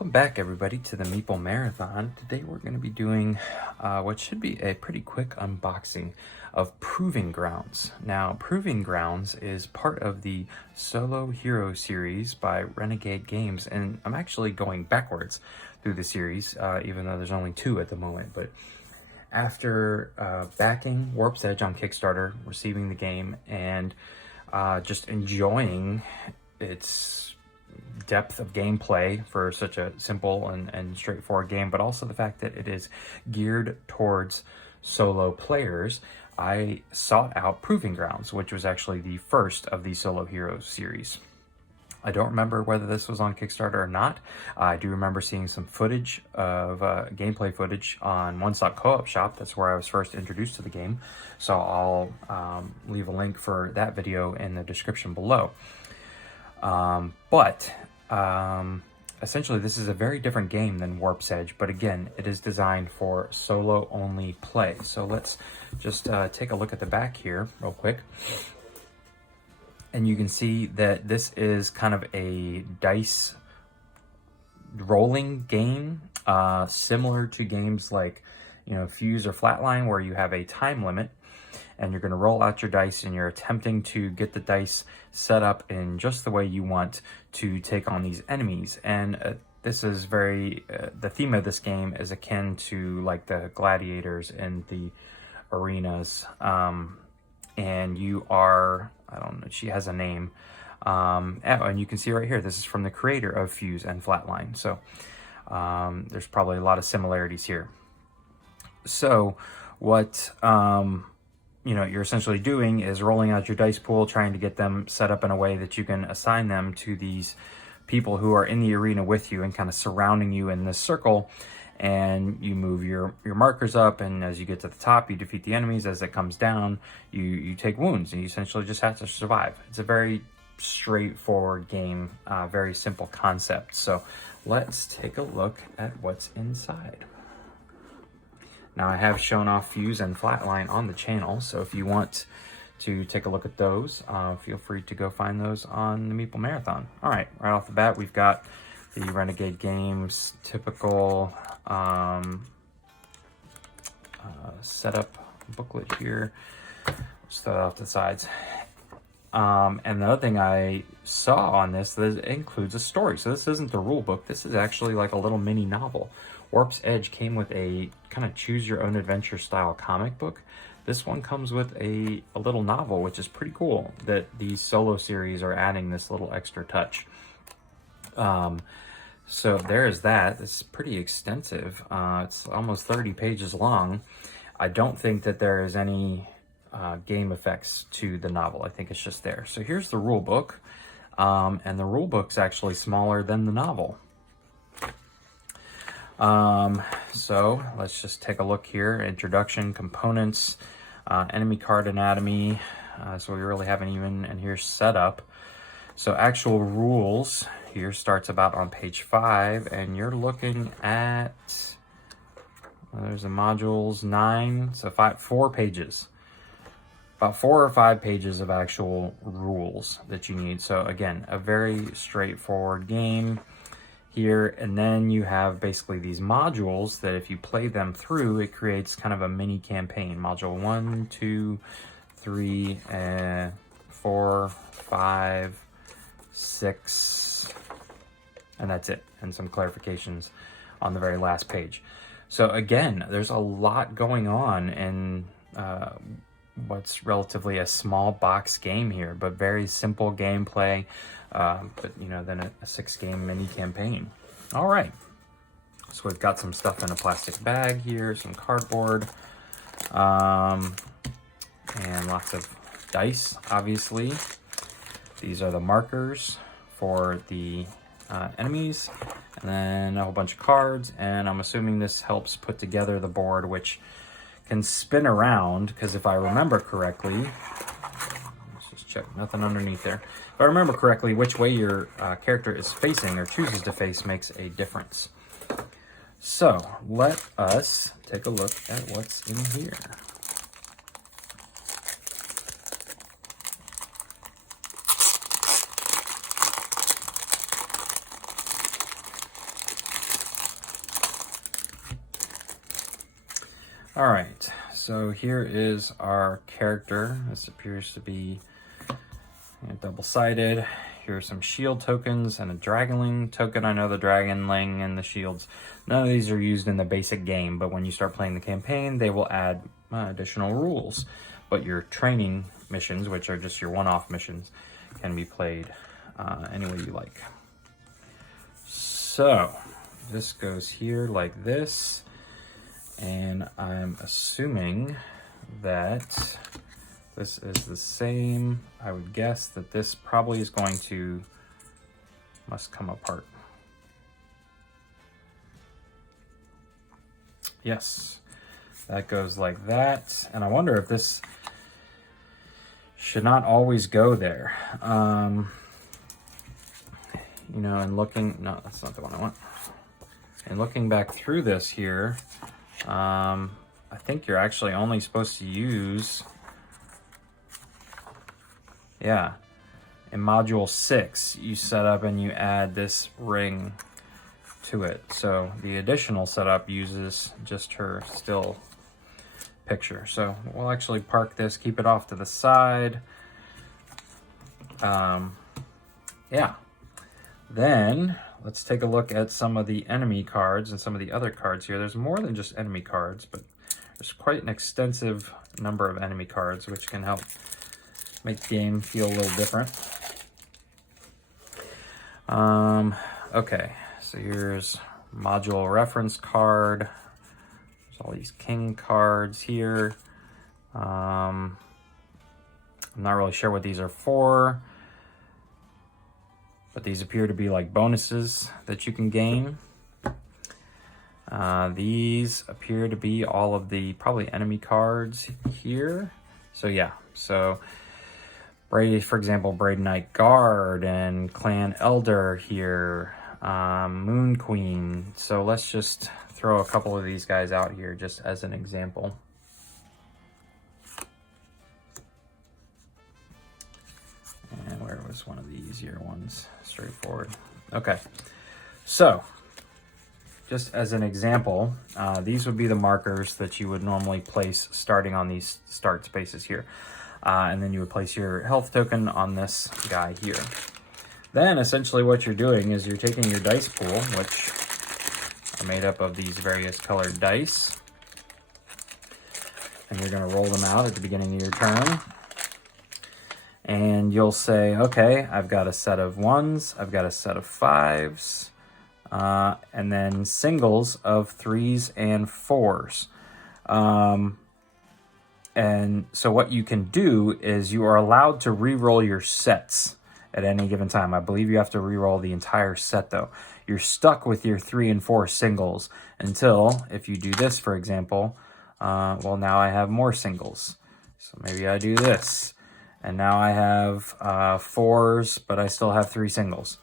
Welcome back, everybody, to the Meeple Marathon. Today we're going to be doing what should be a pretty quick unboxing of Proving Grounds. Now, Proving Grounds is part of the Solo Hero series by Renegade Games, and I'm actually going backwards through the series, even though there's only two at the moment. But after backing Warp's Edge on Kickstarter, receiving the game, and just enjoying its depth of gameplay for such a simple and straightforward game, but also the fact that it is geared towards solo players, I sought out Proving Grounds, which was actually the first of the Solo Heroes series. I don't remember whether this was on Kickstarter or not. I do remember seeing some footage of gameplay footage on One Stop Co-op Shop. That's where I was first introduced to the game. So I'll leave a link for that video in the description below. Essentially this is a very different game than Warp's Edge, but again, it is designed for solo only play. So let's just take a look at the back here real quick. And you can see that this is kind of a dice rolling game, similar to games like, Fuse or Flatline, where you have a time limit and you're going to roll out your dice and you're attempting to get the dice set up in just the way you want to take on these enemies. And this is very, the theme of this game is akin to like the gladiators in the arenas. And you are, I don't know, she has a name. And you can see right here, this is from the creator of Fuse and Flatline. So there's probably a lot of similarities here. So what you're essentially doing is rolling out your dice pool, trying to get them set up in a way that you can assign them to these people who are in the arena with you and kind of surrounding you in this circle. And you move your markers up, and as you get to the top, you defeat the enemies. As it comes down, you take wounds, and you essentially just have to survive. It's a very straightforward game, very simple concept. So let's take a look at what's inside. Now, I have shown off Fuse and Flatline on the channel, so if you want to take a look at those, feel free to go find those on the Meeple Marathon. All right, right off the bat, we've got the Renegade Games typical setup booklet here. Just throw it off the sides. And the other thing I saw on this, that it includes a story. So this isn't the rule book. This is actually like a little mini novel. Warp's Edge came with a kind of choose your own adventure style comic book. This one comes with a little novel, which is pretty cool that these solo series are adding this little extra touch. So there's that. It's pretty extensive. It's almost 30 pages long. I don't think that there is any game effects to the novel. I think it's just there. So here's the rule book. And the rule book's actually smaller than the novel. So let's just take a look here. Introduction, components, enemy card anatomy. So we really haven't even, and here's setup. So actual rules here starts about on page 5, and you're looking at, there's the modules 9, so 4 pages. About 4 or 5 pages of actual rules that you need. So again, a very straightforward game here. And then you have basically these modules that if you play them through, it creates kind of a mini campaign. Module 1, 2, 3, 4, 5, 6, and that's it. And some clarifications on the very last page. So again, there's a lot going on in what's relatively a small box game here, but very simple gameplay, but then a 6-game mini campaign. All right, so we've got some stuff in a plastic bag here, some cardboard, and lots of dice, obviously. These are the markers for the enemies, and then a whole bunch of cards, and I'm assuming this helps put together the board, which can spin around, because if I remember correctly, let's just check, nothing underneath there. If I remember correctly, which way your character is facing or chooses to face makes a difference. So let us take a look at what's in here. All right, so here is our character. This appears to be double-sided. Here are some shield tokens and a dragonling token. I know the dragonling and the shields, none of these are used in the basic game, but when you start playing the campaign, they will add additional rules. But your training missions, which are just your one-off missions, can be played any way you like. So this goes here like this, and I'm assuming that this is the same. I would guess that this probably is going to must come apart. Yes, that goes like that. And I wonder if this should not always go there. You know, and looking, no, that's not the one I want. And looking back through this here, I think you're actually only supposed to use, yeah, in module 6, you set up and you add this ring to it. So the additional setup uses just her still picture. So we'll actually park this, keep it off to the side. Yeah. Then let's take a look at some of the enemy cards and some of the other cards here. There's more than just enemy cards, but there's quite an extensive number of enemy cards, which can help make the game feel a little different. Okay, so here's module reference card. There's all these king cards here. I'm not really sure what these are for, but these appear to be like bonuses that you can gain. These appear to be all of the probably enemy cards here. So yeah, so Brady, for example, Braid Knight Guard and Clan Elder here, Moon Queen. So let's just throw a couple of these guys out here just as an example. And where was one of the easier ones? Straightforward. Okay, so just as an example, these would be the markers that you would normally place starting on these start spaces here. And then you would place your health token on this guy here. Then essentially what you're doing is you're taking your dice pool, which are made up of these various colored dice, and you're going to roll them out at the beginning of your turn. And you'll say, okay, I've got a set of 1s, I've got a set of 5s, and then singles of 3s and 4s. And so what you can do is you are allowed to re-roll your sets at any given time. I believe you have to re-roll the entire set though. You're stuck with your 3 and 4 singles until, if you do this, for example, well, now I have more singles. So maybe I do this. And now I have 4s, but I still have 3 singles.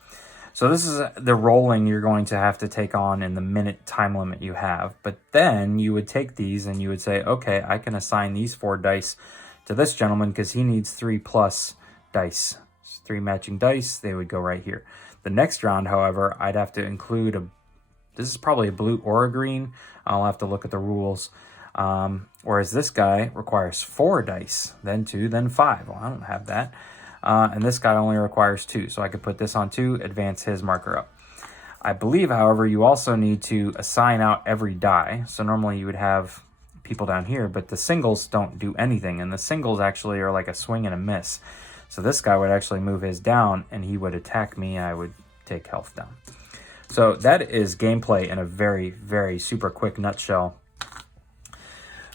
So this is the rolling you're going to have to take on in the minute time limit you have. But then you would take these and you would say, okay, I can assign these 4 dice to this gentleman because he needs 3+ dice. 3 matching dice, they would go right here. The next round, however, I'd have to include this is probably a blue or a green. I'll have to look at the rules. Whereas this guy requires 4 dice, then 2, then 5. Well, I don't have that. And this guy only requires 2, so I could put this on 2, advance his marker up. I believe, however, you also need to assign out every die. So normally you would have people down here, but the singles don't do anything, and the singles actually are like a swing and a miss. So this guy would actually move his down, and he would attack me, and I would take health down. So that is gameplay in a very, very super quick nutshell.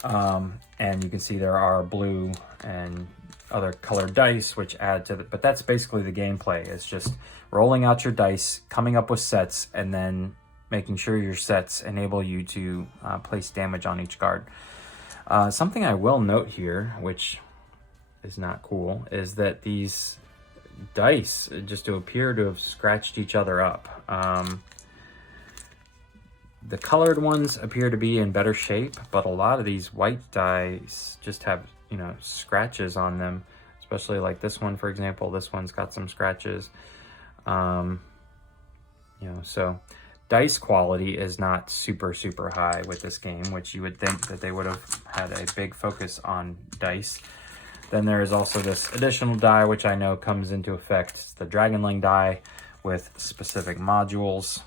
And you can see there are blue and other colored dice which add to it, but that's basically the gameplay. It's just rolling out your dice, coming up with sets, and then making sure your sets enable you to place damage on each card. Something I will note here, which is not cool, is that these dice just appear to have scratched each other up. The colored ones appear to be in better shape, but a lot of these white dice just have, you know, scratches on them, especially like this one, for example. This one's got some scratches. You know, so dice quality is not super high with this game, which you would think that they would have had a big focus on dice. Then there is also this additional die, which I know comes into effect. It's the Dragonling die with specific modules.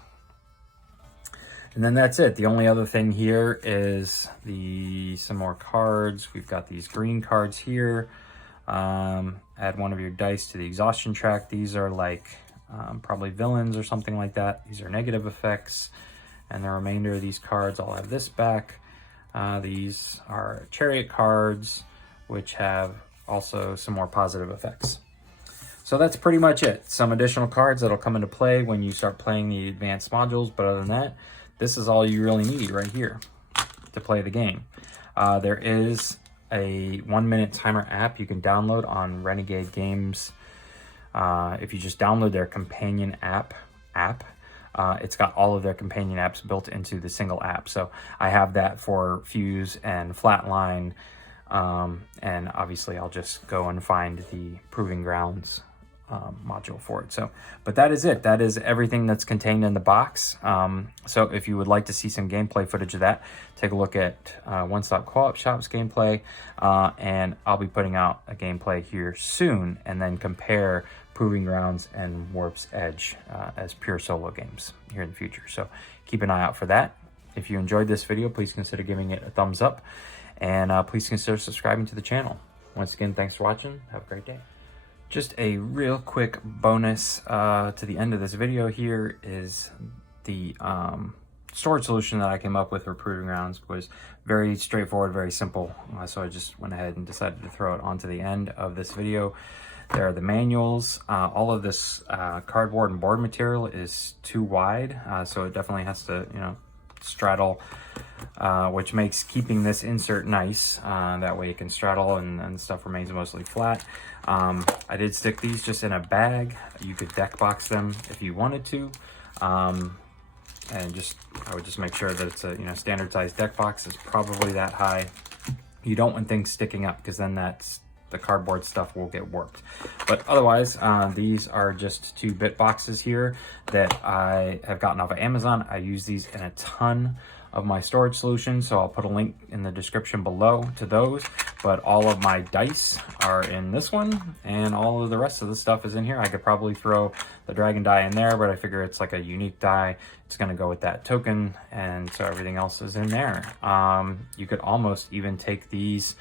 And then that's it. The only other thing here is some more cards. We've got these green cards here. Add one of your dice to the exhaustion track. These are like probably villains or something like that. These are negative effects. And the remainder of these cards, I'll have this back. These are chariot cards, which have also some more positive effects. So that's pretty much it. Some additional cards that'll come into play when you start playing the advanced modules. But other than that, this is all you really need right here to play the game. There is a 1-minute timer app you can download on Renegade Games. If you just download their companion app, it's got all of their companion apps built into the single app. So I have that for Fuse and Flatline. And obviously I'll just go and find the Proving Grounds module for it. But that is it. That is everything that's contained in the box. So if you would like to see some gameplay footage of that, take a look at One Stop Co-op Shop's gameplay, and I'll be putting out a gameplay here soon, and then compare Proving Grounds and Warp's Edge as pure solo games here in the future. So keep an eye out for that. If you enjoyed this video, please consider giving it a thumbs up, and please consider subscribing to the channel. Once again, thanks for watching. Have a great day. Just a real quick bonus to the end of this video here is the storage solution that I came up with for Proving Grounds. Was very straightforward, very simple. So I just went ahead and decided to throw it onto the end of this video. There are the manuals. All of this cardboard and board material is too wide, so it definitely has to, straddle, which makes keeping this insert nice. That way it can straddle and stuff remains mostly flat. I did stick these just in a bag. You could deck box them if you wanted to. And I would just make sure that it's a standard size deck box. It's probably that high. You don't want things sticking up, because then the cardboard stuff will get warped. But otherwise, these are just 2 bit boxes here that I have gotten off of Amazon. I use these in a ton of my storage solutions, so I'll put a link in the description below to those. But all of my dice are in this one, and all of the rest of the stuff is in here. I could probably throw the dragon die in there, but I figure it's like a unique die. It's going to go with that token, and so everything else is in there. You could almost even take these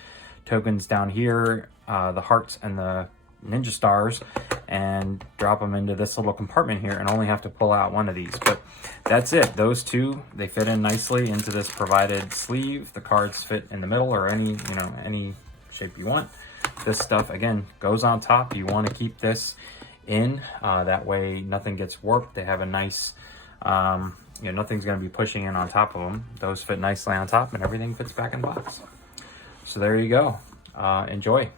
tokens down here, the hearts and the ninja stars, and drop them into this little compartment here, and only have to pull out one of these. But that's it. Those 2, they fit in nicely into this provided sleeve. The cards fit in the middle, or any shape you want. This stuff again goes on top. You want to keep this in, that way nothing gets warped. They have a nice nothing's going to be pushing in on top of them. Those fit nicely on top, and everything fits back in the box. So there you go. Enjoy.